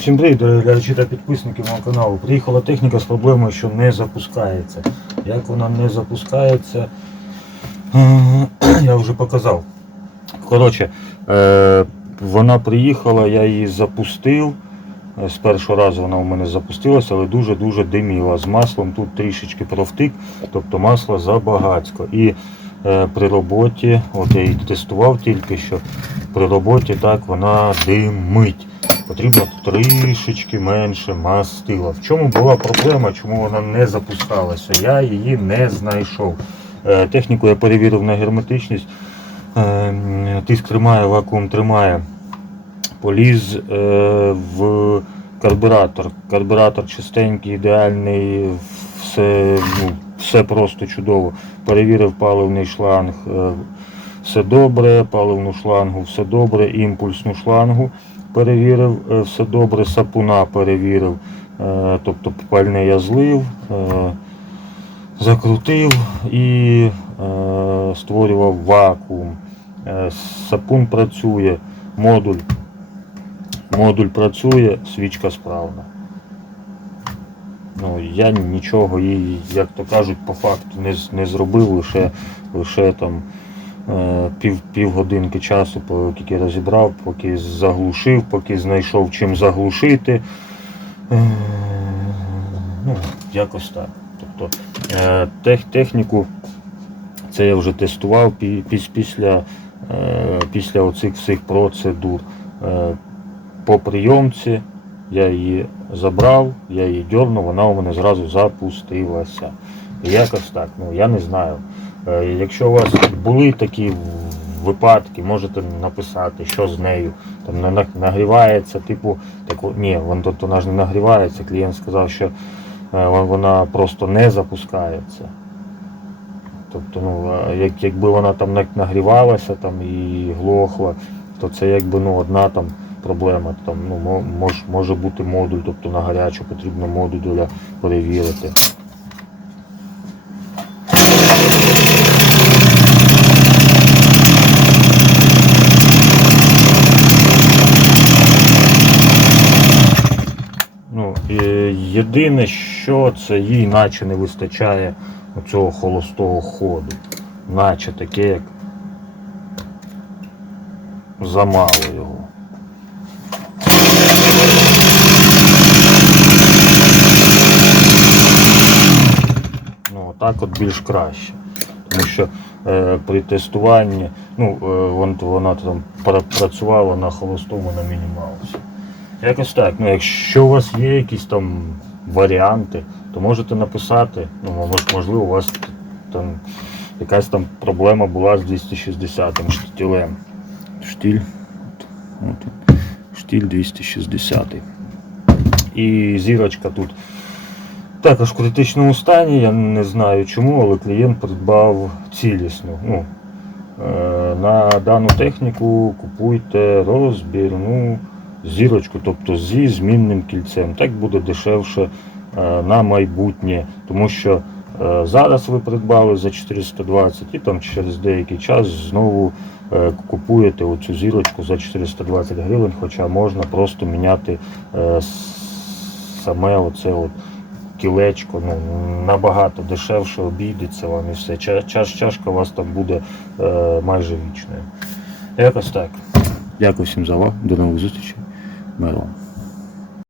Всім привіт, глядачі та підписники мого каналу. Приїхала техніка з проблемою, що не запускається. Як вона не запускається, я вже показав. Коротше, е, вона приїхала, я її запустив. Е, З першого разу вона у мене запустилася, але дуже-дуже диміла. З маслом тут трішечки провтик, тобто масло забагацько. І е, при роботі, от я її тестував тільки що, при роботі так вона димить. Потрібно трішечки менше мастила. В чому була проблема, чому вона не запускалася? Я її не знайшов. Е, Техніку я перевірив на герметичність. Е, Тиск тримає, вакуум тримає. Поліз е, в карбюратор. Карбюратор чистенький, ідеальний, все, ну, все просто чудово. Перевірив паливний шланг. Все добре, паливну шлангу, все добре, імпульсну шлангу перевірив, е, все добре, сапуна перевірив, е, тобто пальне я злив, е, закрутив і створював вакуум. Сапун працює, модуль. Модуль працює, свічка справна. Ну, я нічого їй, як то кажуть, по факту не, не зробив, лише, лише там пів, півгодинки часу, поки розібрав, поки заглушив, поки знайшов чим заглушити. Е, Ну, якось так. Тобто е, тех, техніку це я вже тестував піс- після, е, після оцих всіх процедур. Е, По прийомці я її забрав, я її дьорнув, вона у мене зразу запустилася. Якось так, ну я не знаю. Е, Якщо у вас були такі випадки, можете написати, що з нею. Там нагрівається, типу, так, ні, вона ж не нагрівається. Клієнт сказав, що е, вона просто не запускається. Тобто, ну, як, якби вона там нагрівалася там, і глохла, то це якби ну, одна там проблема. Там, ну, мож, може бути модуль, тобто на гарячу потрібно модуля перевірити. Ну, е, єдине, що це їй наче не вистачає цього холостого ходу. Наче таке, як замало його. Ну, так от більш краще. Тому що е, при тестуванні, ну, е, вон, вона там працювала на холостому на мінімалці. Якось так. Ну, якщо у вас є якісь там варіанти, то можете написати. Ну, можливо, у вас там якась там проблема була з 260 штилем. Штіль. От, штіль 260. І зірочка тут також в критичному стані. Я не знаю чому, але клієнт придбав цілісну. Ну, е, на дану техніку купуйте розбірну зірочку, тобто зі змінним кільцем. Так буде дешевше е, на майбутнє, тому що е, зараз ви придбали за 420 і там через деякий час знову е, купуєте оцю зірочку за 420 гривень, хоча можна просто міняти саме оце от кілечко, ну, набагато дешевше обійдеться вам і все. Ча- Чаш, чашка у вас там буде майже вічною. Якось так. Дякую всім за увагу. До нових зустрічей. Миру. вам.